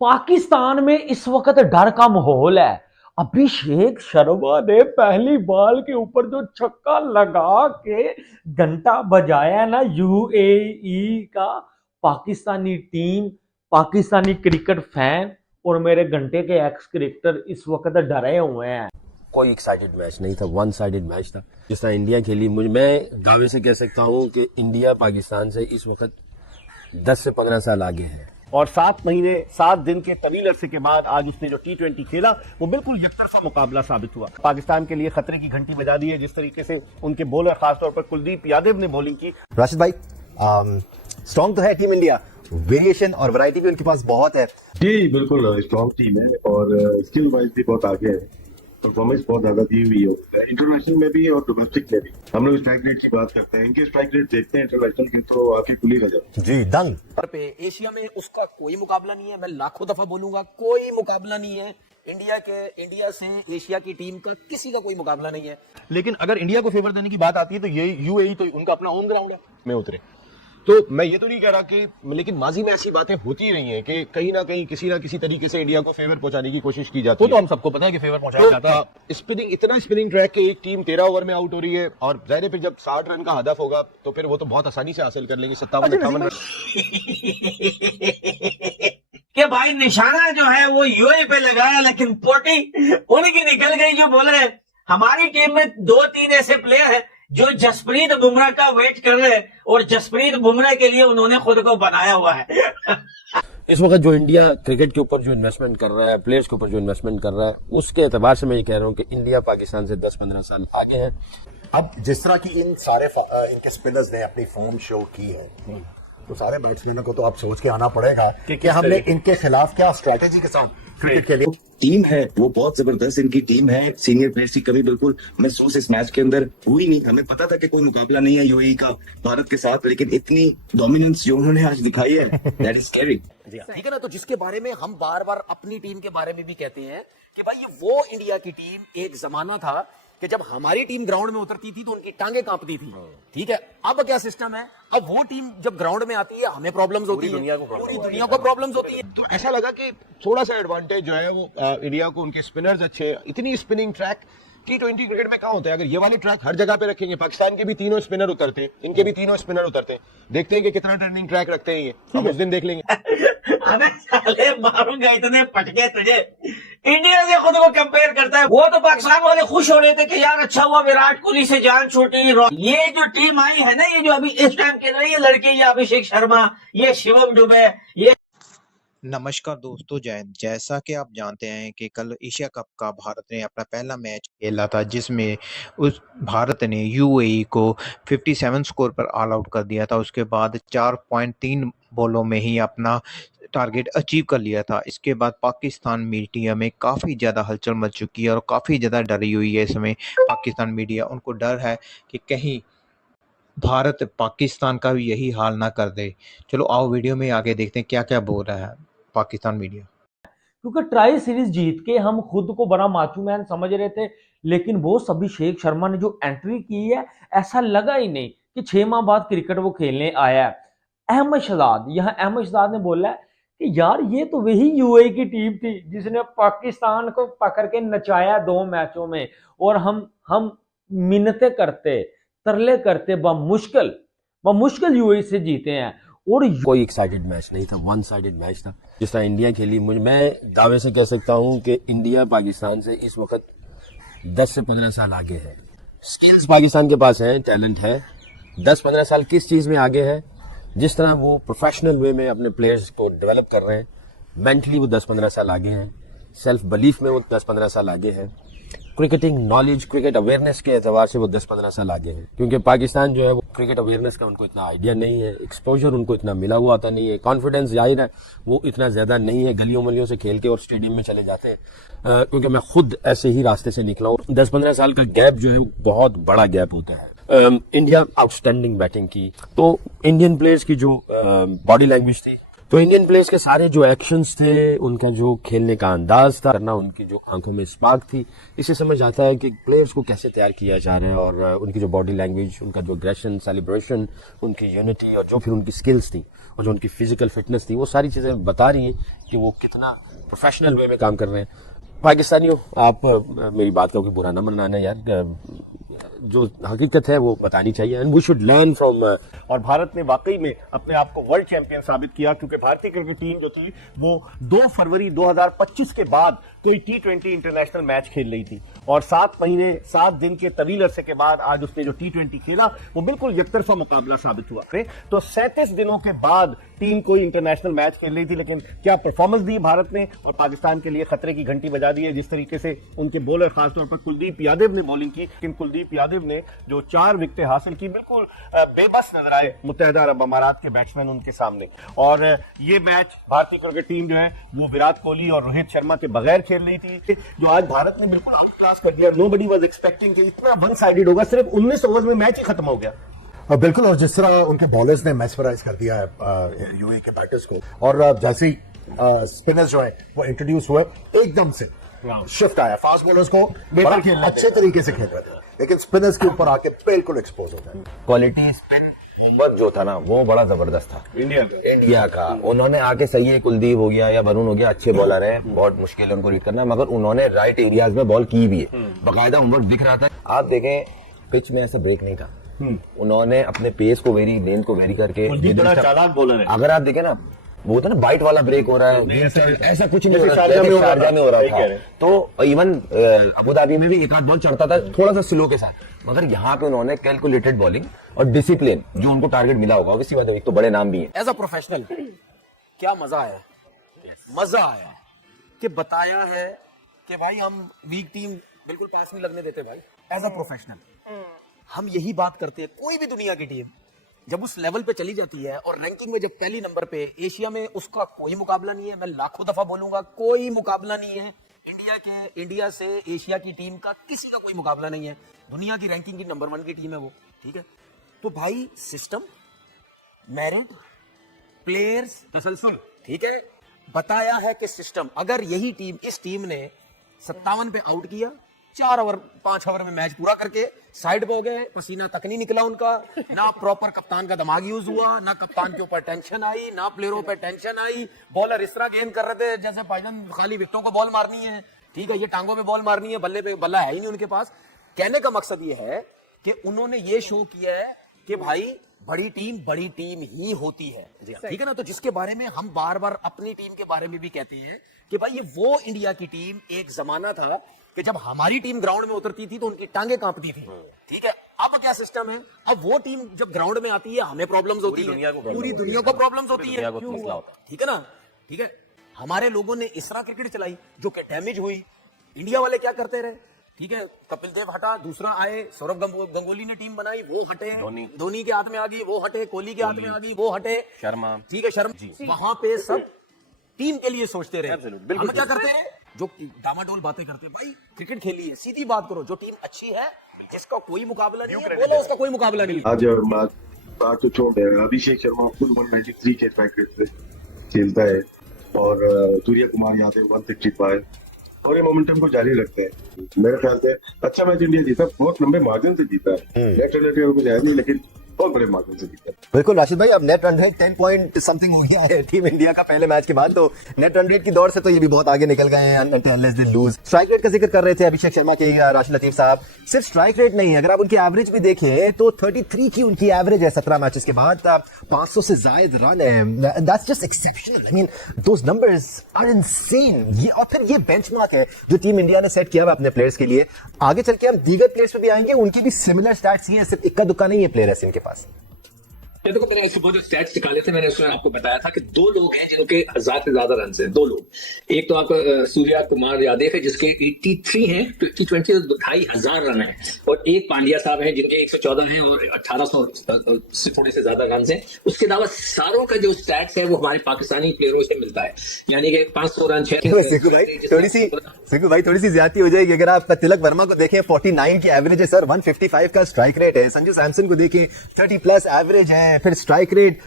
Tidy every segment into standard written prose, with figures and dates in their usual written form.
पाकिस्तान में इस वक्त डर का माहौल है। अभिषेक शर्मा ने पहली बॉल के ऊपर जो छक्का लगा के घंटा बजाया ना यूएई का, Pakistani team, Pakistani cricket fan और मेरे घंटे के एक्स क्रिकेटर इस वक्त डरे हुए हैं। कोई एक्साइटेड मैच नहीं था, वन साइडेड मैच था। जिस तरह इंडिया खेली, मैं दावे से कह सकता हूं कि इंडिया पाकिस्तान से इस वक्त 10 से 15 साल आगे है। और 7 महीने 7 दिन के तवील अरसे के बाद आज उसने जो T20 खेला वो बिल्कुल यकतरफा मुकाबला साबित हुआ। पाकिस्तान के लिए खतरे की घंटी बजा दी है जिस तरीके से उनके बॉलर खासतौर पर कुलदीप यादव ने बॉलिंग की। राशिद भाई, स्ट्रॉन्ग तो है टीम इंडिया, वेरिएशन और वैरायटी भी उनके पास बहुत है। जी बिल्कुल स्ट्रॉन्ग टीम है और स्किल वाइज भी बहुत आगे है, परफॉर्मेंस बहुत ज्यादा दी हुई है इंटरनेशनल में भी और डोमेस्टिक में भी। हम लोग स्ट्राइक रेट की बात करते हैं, इनके स्ट्राइक रेट देखते हैं इंटरनेशनल के तो आपकी खुली नजर। जी दंग पे एशिया में उसका कोई मुकाबला नहीं है। मैं लाखों दफा बोलूंगा, कोई मुकाबला नहीं है इंडिया से एशिया की टीम का किसी का कोई मुकाबला नहीं है। लेकिन अगर इंडिया को फेवर देने की बात आती है तो ये यूएई तो उनका अपना होम ग्राउंड है में उतरे। तो मैं ये तो नहीं कह रहा कि, लेकिन माजी में ऐसी बातें होती रही हैं कि कहीं ना कहीं किसी ना किसी तरीके से इंडिया को फेवर पहुंचाने की कोशिश की जाती है। तो हम सबको पता है कि फेवर पहुंचाया जाता है। स्पिनिंग, इतना स्पिनिंग ट्रैक के एक टीम 13 ओवर में आउट हो रही है और जाहिर है जब 60 रन का हदफ होगा तो फिर वो तो बहुत आसानी से हासिल कर लेंगे 57-58 रन। कि भाई निशाना जो है वो यूएई पे लगाया लेकिन पोटी उनकी निकल गई। जो बोल रहे हमारी टीम में 2-3 ऐसे प्लेयर हैं जो जसप्रीत बुमराह का वेट कर रहे हैं और जसप्रीत बुमराह के लिए उन्होंने खुद को बनाया हुआ है। इस वक्त जो इंडिया क्रिकेट के ऊपर जो इन्वेस्टमेंट कर रहा है, प्लेयर्स के ऊपर जो इन्वेस्टमेंट कर रहा है, उसके एतबार से मैं ये कह रहा हूँ कि इंडिया पाकिस्तान से 10-15 साल आगे है। अब जिस तरह की इन सारे इनके स्पिनर्स ने अपनी फॉर्म शो की है, तो सारे बैट्समैनों को तो आप सोच के आना पड़ेगा कि हमने इनके खिलाफ क्या स्ट्रैटेजी के साथ क्रिकेट के लिए। टीम है वो बहुत जबरदस्त, इनकी टीम है। सीनियर प्लेयर्स की कभी बिल्कुल महसूस इस मैच के अंदर हुई नहीं। हमें पता था कि कोई मुकाबला नहीं है यूएई का भारत के साथ, लेकिन इतनी डोमिनेंस जो उन्होंने आज दिखाई है दैट इज स्कैरी। ठीक है ना। तो जिसके बारे में हम बार बार अपनी टीम के बारे में भी कहते हैं कि भाई ये वो इंडिया की टीम एक जमाना था कि जब हमारी टीम ग्राउंड में उतरती थी तो उनकी टांगे कांपती थी। ठीक है, अब क्या सिस्टम है, अब वो टीम जब ग्राउंड में आती है हमें प्रॉब्लम्स होती है, पूरी दुनिया को प्रॉब्लम्स होती है। तो ऐसा लगा कि थोड़ा सा एडवांटेज जो है वो इंडिया को, उनके स्पिनर्स अच्छे, इतनी स्पिनिंग ट्रैक T20 क्रिकेट में कहाँ होता है। अगर ये वाले ट्रैक हर जगह पे रखेंगे, पाकिस्तान के भी तीनों स्पिनर उतरते हैं, इनके भी तीनों स्पिनर उतरते हैं, देखते हैं कि कितना टर्निंग ट्रैक रखते हैं ये, हम उस दिन देख लेंगे। अबे साले मारूंगा इतने पटके तुझे। इंडिया से खुद को कंपेयर करता है। वो तो पाकिस्तान वाले खुश हो रहे थे कि यार अच्छा हुआ विराट कोहली से जान छूटी। ये जो टीम आई है ना, ये जो अभी इस टाइम खेल रही है लड़के, ये अभिषेक शर्मा, ये शिवम दुबे, ये। नमस्कार दोस्तों, जय हिंद। जैसा कि आप जानते हैं कि कल एशिया कप का भारत ने अपना पहला मैच खेला था जिसमें उस भारत ने यूएई को 57 स्कोर पर ऑल आउट कर दिया था। उसके बाद 4.3 बॉलों में ही अपना टारगेट अचीव कर लिया था। इसके बाद पाकिस्तान मीडिया में काफ़ी ज़्यादा हलचल मच चुकी है और काफ़ी ज़्यादा डरी हुई है। इसमें पाकिस्तान मीडिया, उनको डर है कि कहीं भारत पाकिस्तान का भी यही हाल ना कर दे। चलो आओ वीडियो में आगे देखते हैं क्या क्या बोल रहा है पाकिस्तान मीडिया। क्योंकि ट्राई सीरीज जीत के हम खुद को बड़ा माचू मैन समझ रहे थे, लेकिन वो अभिषेक शर्मा ने जो एंट्री की है, ऐसा लगा ही नहीं कि 6 माह बाद क्रिकेट वो खेलने आया है। अहमद शहजाद ने बोला है कि यार ये तो वही यूएई की टीम थी जिसने पाकिस्तान को पकड़ के नचाया 2 मैचों में, और हम मिन्नतें करते, तरले करते, बमुश्किल यूएई से जीते हैं। और कोई एक्साइटेड मैच नहीं था, वन साइडेड मैच था। जिस तरह इंडिया खेली, मैं दावे से कह सकता हूं कि इंडिया पाकिस्तान से इस वक्त 10 से 15 साल आगे है। स्किल्स पाकिस्तान के पास है, टैलेंट है। 10-15 साल किस चीज में आगे है? जिस तरह वो प्रोफेशनल वे में अपने प्लेयर्स को डेवलप कर रहे हैं, मेंटली वो 10-15 साल आगे हैं, सेल्फ बिलीफ में वो 10-15 साल आगे हैं, क्रिकेटिंग नॉलेज, क्रिकेट अवेयरनेस के एतबार से वो 10-15 साल आगे हैं। क्योंकि पाकिस्तान जो है वो क्रिकेट अवेयरनेस का उनको इतना आइडिया नहीं है, एक्सपोजर उनको इतना मिला हुआ आता नहीं है, कॉन्फिडेंस जाहिर है वो इतना ज्यादा नहीं है, गलियों मलियों से खेल के और स्टेडियम में चले जाते हैं। क्योंकि मैं खुद ऐसे ही रास्ते से निकला हूँ। 10-15 साल का गैप जो है वो बहुत बड़ा गैप होता है। इंडिया आउटस्टैंडिंग बैटिंग की, तो इंडियन प्लेयर्स की जो बॉडी लैंग्वेज थी तो इंडियन प्लेयर्स के सारे जो एक्शंस थे, उनका जो खेलने का अंदाज था, करना, उनकी जो आंखों में स्पार्क थी, इससे समझ आता है कि प्लेयर्स को कैसे तैयार किया जा रहा है और उनकी जो बॉडी लैंग्वेज, उनका जो एग्रेशन, सेलिब्रेशन, उनकी यूनिटी और जो फिर उनकी स्किल्स थी और जो उनकी फिजिकल फिटनेस थी, वो सारी चीजें बता रही हैं कि वो कितना प्रोफेशनल वे में काम कर रहे हैं। पाकिस्तानियों, आप मेरी बात का कोई बुरा ना मनाना यार, जो हकीकत है वो बतानी चाहिए and we should learn from. और भारत ने वाकई में अपने आप को वर्ल्ड चैंपियन साबित किया, क्योंकि भारतीय क्रिकेट टीम जो थी वो 2 फरवरी 2025 के बाद कोई T20 इंटरनेशनल मैच खेल रही थी और 7 महीने 7 दिन के तवील अरसे के बाद आज उसने जो T20 खेला वो बिल्कुल एकतरफा मुकाबला साबित हुआ। तो 37 दिनों के बाद टीम कोई इंटरनेशनल मैच खेल रही थी, लेकिन क्या परफॉर्मेंस दी भारत ने और पाकिस्तान के लिए खतरे की घंटी बजा दी है। जिस तरीके से उनके बॉलर, खासतौर पर कुलदीप यादव ने बॉलिंग की, लेकिन कुलदीप यादव ने जो 4 विकेटें हासिल की, बिल्कुल बेबस नजर आए मुत्तहिदा अरब अमारात के बैट्समैन उनके सामने। और ये मैच भारतीय क्रिकेट टीम जो है वो विराट कोहली और रोहित शर्मा के बगैर खेल रही थी, जो आज भारत ने बिल्कुल आउट क्लास कर दिया। नोबडी वाज एक्सपेक्टिंग कि इतना वन साइडेड होगा, सिर्फ 19 ओवर में मैच ही खत्म हो गया। बिल्कुल, और जिस तरह उनके बॉलर्स ने मैस्मराइज कर दिया है यूएई के बैटर्स को, और जैसे ही स्पिनर्स जो है वो इंट्रोड्यूस हुए, एकदम से शिफ्ट आया। फास्ट बॉलर्स को बड़ा अच्छे तरीके से खेल रहे थे, लेकिन स्पिनर्स के ऊपर आके बिल्कुल एक्सपोज हो गए। क्वालिटी स्पिन मोहम्मद जो था ना, वो बड़ा जबरदस्त था इंडिया का। उन्होंने आके, सही है कुलदीप हो गया या वरुण हो गया, अच्छे बॉलर है, बहुत मुश्किल है उनको रीड करना, मगर उन्होंने राइट एरियाज में बॉल की भी है, बाकायदा होमवर्क दिख रहा था। आप देखें पिच में ऐसा ब्रेक नहीं था, उन्होंने अपने पेस को वेरी, लेन को वेरी करके, चालाक बॉलर है। अगर आप देखें ना, वो होता ना बाइट वाला ब्रेक हो रहा है, ऐसा कुछ नहीं हो रहा, शारजा में हो रहा था। तो इवन अबू धाबी में भी एक आध बॉल चढ़ता था थोड़ा सा स्लो के साथ, मगर यहाँ पे उन्होंने कैलकुलेटेड बॉलिंग और डिसिप्लिन, जो उनको टारगेट मिला होगा, ऑब्वियसली बात है, एक तो बड़े नाम भी है। एज अ प्रोफेशनल क्या मजा आया, मजा आया कि बताया है कि भाई हम वीक टीम बिल्कुल पास नहीं लगने देते भाई। एज अ प्रोफेशनल हम यही बात करते हैं, कोई भी दुनिया की टीम जब उस लेवल पे चली जाती है और रैंकिंग में जब पहली नंबर पे, एशिया में उसका कोई मुकाबला नहीं है, मैं लाखों दफा बोलूंगा, कोई मुकाबला नहीं है। इंडिया से एशिया की टीम का किसी का कोई मुकाबला नहीं है। दुनिया की रैंकिंग की नंबर 1 की टीम है वो, ठीक है। तो भाई सिस्टम, मेरिट, प्लेयर्स, तसलसल, ठीक है, बताया है कि सिस्टम। अगर यही टीम, इस टीम ने 57 पे आउट किया, 4 ओवर 5 ओवर में मैच पूरा करके साइड पे हो गए, पसीना तक नहीं निकला उनका, ना प्रॉपर कप्तान का दिमाग यूज हुआ, ना कप्तान के ऊपर टेंशन आई, ना प्लेयरों पे टेंशन आई। बॉलर इस तरह गेंद कर रहे थे जैसे भाईजान खाली विकेटों को बॉल मारनी है, ठीक है, ये टांगों पे बॉल मारनी है, बल्ले पे बल्ला है ही नहीं उनके पास। कहने का मकसद ये है कि उन्होंने ये शो किया है कि भाई बड़ी टीम ही होती है, ठीक है ना। तो जिसके बारे में हम बार बार अपनी टीम के बारे में भी कहते हैं कि भाई ये वो इंडिया की टीम एक जमाना था कि जब हमारी टीम ग्राउंड में उतरती थी तो उनकी टांगे कांपती थी, ठीक है। अब क्या सिस्टम है, अब वो टीम जब ग्राउंड में आती है हमें प्रॉब्लम्स होती है, पूरी दुनिया को प्रॉब्लम्स होती है, ठीक है ना, ठीक है। हमारे लोगों ने इस तरह क्रिकेट चलाई जो कि डैमेज हुई। इंडिया वाले क्या करते रहे, ठीक है, कपिल देव हटा, दूसरा आए, सौरभ गंगोली ने टीम बनाई, वो हटे, धोनी के हाथ में आ गई, वो हटे, कोहली के हाथ में आ गई, वो हटे, शर्मा, ठीक है, शर्मा, वहां पे सब टीम के लिए सोचते रहे। हम क्या करते हैं, जो डामाडोल बातें करते हैं, भाई क्रिकेट खेली है, सीधी बात करो, जो टीम अच्छी है, जिसका कोई मुकाबला नहीं है, बोलो उसका कोई मुकाबला नहीं। आज बात तो छोड़ रहे हैं, अभिषेक शर्मा फुल 193 के स्ट्राइक रेट से खेलता है और सूर्य कुमार यादव 165, और ये मोमेंटम को जारी रखते हैं। मेरे ख्याल से अच्छा मैच इंडिया जीता, बहुत लंबे मार्जिन से जीता है, नेट रन रेट कुछ है नहीं, लेकिन बहुत बड़े मार्जिन से जीता है। बिल्कुल राशिद भाई, अब net run rate 10 point something हो गया है टीम इंडिया का पहले मैच के बाद, तो नेट रन रेट की दौड़ से तो ये भी बहुत आगे निकल गए हैं unless they lose. Strike rate का जिक्र कर रहे थे अभिषेक शर्मा के राशिद लतीफ साहब, सिर्फ स्ट्राइक रेट नहीं है, अगर आप उनकी एवरेज भी देखें तो 33 की उनकी एवरेज है 17 मैचेस के बाद, 500 से ज्यादा रन है, that's just exceptional. I mean those numbers are insane. ये और फिर ये बेंचमार्क है जो टीम इंडिया ने सेट किया हुआ अपने प्लेयर्स के लिए। आगे चल के हम दीगर प्लेयर्स पे भी आएंगे, उनकी भी सिमिलर स्टैट्स ही हैं, सिर्फ इक्का दुक्का नहीं है प्लेयर है इनके पास। देखो, मैंने ऐसे बहुत स्टैट्स निकाले थे, मैंने उसमें आपको बताया था कि 2 लोग हैं जिनके 1000 से ज्यादा रन हैं, 2 लोग। एक तो आपका सूर्या कुमार यादव है जिसके 83 हैं, T20 2500 रन है, और एक पांड्या साहब हैं जिनके 114 हैं और 1800 से थोड़े से ज्यादा रन हैं। उसके अलावा सारों का जो स्टैट्स है वो हमारे पाकिस्तानी प्लेयरों से मिलता है, यानी कि 500 रन है। सिक्कू भाई थोड़ी सी ज्यादा हो जाएगी, अगर आप तिलक वर्मा को देखें 49 की एवरेज है सर, 155 का स्ट्राइक रेट है। संजू सैमसन को देखें 30 प्लस एवरेज है, हैं, फिर स्ट्राइक रेट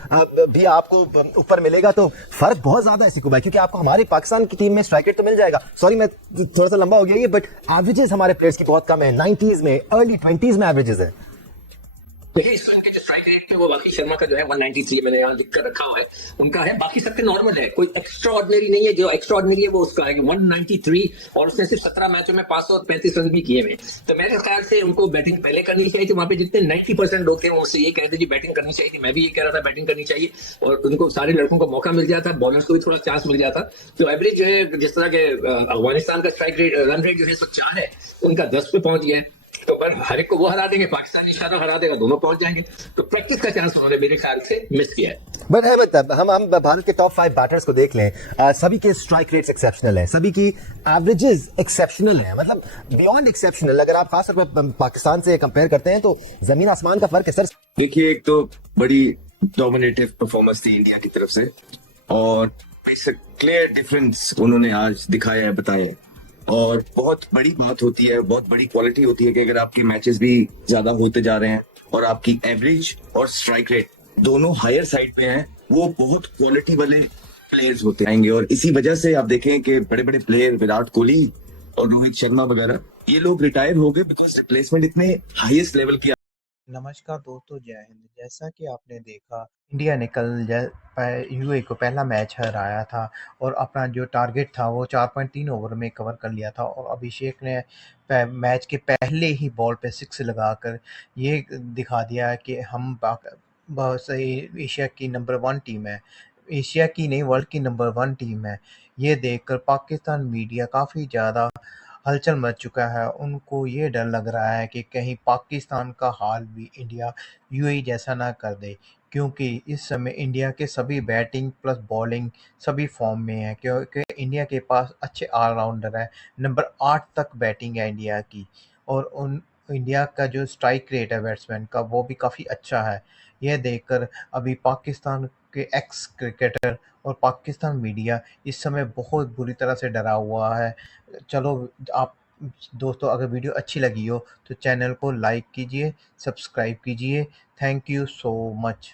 भी आपको ऊपर मिलेगा, तो फर्क बहुत ज्यादा है सिकू भाई, क्योंकि आपको हमारी पाकिस्तान की टीम में स्ट्राइक रेट तो मिल जाएगा। सॉरी मैं थोड़ा सा लंबा हो गया ये, बट एवरेजेस हमारे प्लेयर्स की बहुत कम है, 90s में, अर्ली 20s में एवरेजेस है। देखिए इस के जो स्ट्राइक रेट पे वो बाकी शर्मा का जो है 193 मैंने यहाँ लिख कर रखा हुआ है उनका है, बाकी सबके नॉर्मल है, कोई एक्स्ट्रा ऑर्डिनरी नहीं है। जो एक्स्ट्रा ऑर्डिनरी है वो उसका है 193 और उसने सिर्फ 17 मैचों में 535 रन भी किए हुए। तो मेरे ख्याल से उनको बैटिंग पहले करनी चाहिए थी। वहां पे जितने 90% लोग थे वो उससे ये कहते जी बैटिंग करनी चाहिए थी, मैं भी ये कह रहा था बैटिंग करनी चाहिए, और उनको सारे लड़कों को मौका मिल जाता, बॉलर्स को भी थोड़ा चांस मिल जाता। तो एवरेज जो है जिस तरह के अफगानिस्तान का स्ट्राइक रेट रन रेट जो है 104 है, उनका 10 पे पहुंच गया है। तो पर हर एक को वो हरा देंगे, पाकिस्तानी शाह हरा देगा, दोनों पहुंच जाएंगे। तो प्रैक्टिस का चांस उन्होंने मेरे ख्याल से मिस किया है। बट है मतलब हम भारत के टॉप 5 बैटर्स को देख लें, सभी के स्ट्राइक रेट्स एक्सेप्शनल है, सभी की एवरेजेस एक्सेप्शनल है, मतलब बियॉन्ड एक्सेप्शनल। अगर आप खासतौर पर पाकिस्तान से कंपेयर करते हैं तो जमीन आसमान का फर्क है सर। देखिए एक तो बड़ी डोमिनेटिव परफॉर्मेंस थी इंडिया की तरफ से, और क्लियर डिफरेंस उन्होंने आज दिखाया है, बताया है। और बहुत बड़ी बात होती है, बहुत बड़ी क्वालिटी होती है कि अगर आपके मैचेस भी ज्यादा होते जा रहे हैं और आपकी एवरेज और स्ट्राइक रेट दोनों हायर साइड पे हैं, वो बहुत क्वालिटी वाले प्लेयर्स होते आएंगे। और इसी वजह से आप देखें कि बड़े बड़े प्लेयर विराट कोहली और रोहित शर्मा वगैरह ये लोग रिटायर हो गए बिकॉज रिप्लेसमेंट इतने हाईएस्ट लेवल की। नमस्कार दोस्तों, जय हिंद। जैसा कि आपने देखा, इंडिया ने कल यूएई को पहला मैच हराया था और अपना जो टारगेट था वो 4.3 ओवर में कवर कर लिया था। और अभिषेक ने मैच के पहले ही बॉल पे 6 लगाकर ये दिखा दिया कि हम बहुत सही एशिया की नंबर 1 टीम है, एशिया की नहीं वर्ल्ड की नंबर 1 टीम है। ये देखकर पाकिस्तान मीडिया काफ़ी ज़्यादा हलचल मच चुका है। उनको ये डर लग रहा है कि कहीं पाकिस्तान का हाल भी इंडिया यूएई जैसा ना कर दे, क्योंकि इस समय इंडिया के सभी बैटिंग प्लस बॉलिंग सभी फॉर्म में है, क्योंकि इंडिया के पास अच्छे ऑलराउंडर है। नंबर 8 तक बैटिंग है इंडिया की, और उन इंडिया का जो स्ट्राइक रेट है बैट्समैन का वो भी काफ़ी अच्छा है। यह देखकर अभी पाकिस्तान के एक्स क्रिकेटर और पाकिस्तान मीडिया इस समय बहुत बुरी तरह से डरा हुआ है। चलो आप दोस्तों, अगर वीडियो अच्छी लगी हो तो चैनल को लाइक कीजिए, सब्सक्राइब कीजिए। Thank you so much.